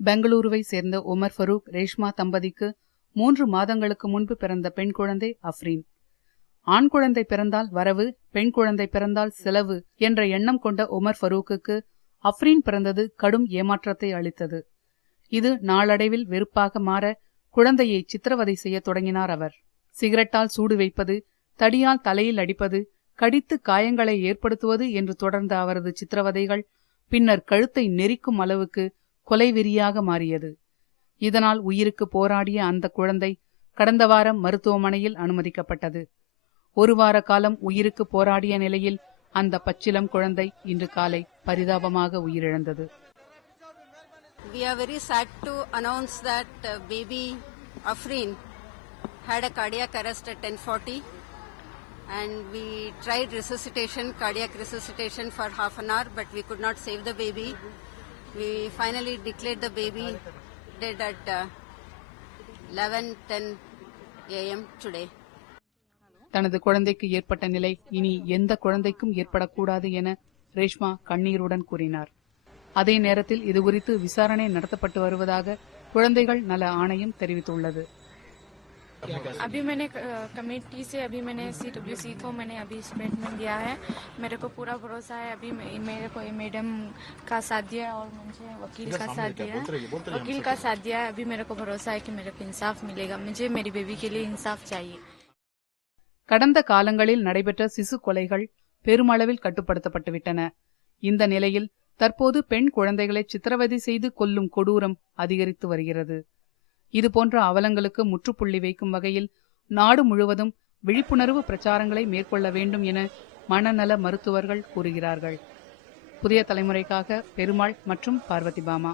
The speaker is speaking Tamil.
பெங்களூருவை சேர்ந்த உமர் ஃபரூக் ரேஷ்மா தம்பதிக்கு மூன்று மாதங்களுக்கு முன்பு பிறந்த பெண் குழந்தை அஃப்ரீன். ஆண் குழந்தை பிறந்தால் வரவு பெண் குழந்தை பிறந்தால் செலவு என்ற எண்ணம் கொண்ட உமர் ஃபரூக்குக்கு அஃப்ரீன் பிறந்தது கடும் ஏமாற்றத்தை அளித்தது. இது நாளடைவில் வெறுப்பாக மாற குழந்தையை சித்திரவதை செய்ய தொடங்கினார் அவர். சிகரெட்டால் சூடு வைப்பது தடியால் தலையில் அடிப்பது கடித்து காயங்களை ஏற்படுத்துவது என்று தொடர்ந்த அவரது சித்திரவதைகள் பின்னர் கழுத்தை நெரிக்கும் அளவுக்கு கொலைவெறியாக மாறியது இதனால் உயிருக்கு போராடிய அந்த குழந்தை கடந்த வாரம் மருத்துவமனையில் அனுமதிக்கப்பட்டது ஒரு வார காலம் உயிருக்கு போராடிய நிலையில் அந்த பச்சிலம் குழந்தை இன்று காலை பரிதாபமாக உயிரிழந்தது We are very sad to announce that uh, baby Afreen had a cardiac arrest at 10:40 and we tried resuscitation cardiac resuscitation for half an hour but we could not save the baby Mm-hmm. We finally declared the baby dead at uh, 11:10 am today. தனது குழந்தைக்கு ஏற்பட்ட நிலை இனி எந்த குழந்தைக்கும் ஏற்படக்கூடாது என ரேஷ்மா கண்ணீருடன் கூறினார். அதே நேரத்தில் இதுகுறித்து விசாரணை நடத்தப்பட்டு வருவதாக குழந்தைகள் நல ஆணையம் தெரிவித்துள்ளது. अभी मैंने कमेटी से अभी मैंने सी डब्ल्यू सी को मैंने अभी स्टेटमेंट दिया है मेरे को पूरा भरोसा है अभी मे- मेरे को मैडम का साथ दिया और मुझे वकील का साथ दिया वकील का साथ दिया है अभी मेरे को भरोसा है कि मेरे को इंसाफ मिलेगा मुझे मेरी बेबी के लिए इंसाफ चाहिए கடந்த காலங்களில் நடைபெற்ற சிசு கொலைகள் பெருமளவில் கட்டுப்படுத்தப்பட்டுவிட்டன இந்த நிலையில் தற்போது பெண் குழந்தைகளை சித்திரவதை செய்து கொல்லும் கொடூரம் அதிகரித்து வருகிறது இதுபோன்ற அவலங்களுக்கு முற்றுப்புள்ளி வைக்கும் வகையில் நாடு முழுவதும் விழிப்புணர்வு பிரச்சாரங்களை மேற்கொள்ள வேண்டும் என மனநல மருத்துவர்கள் கூறுகிறார்கள். புதிய தலைமுறைக்காக பெருமாள் மற்றும் பார்வதி பாமா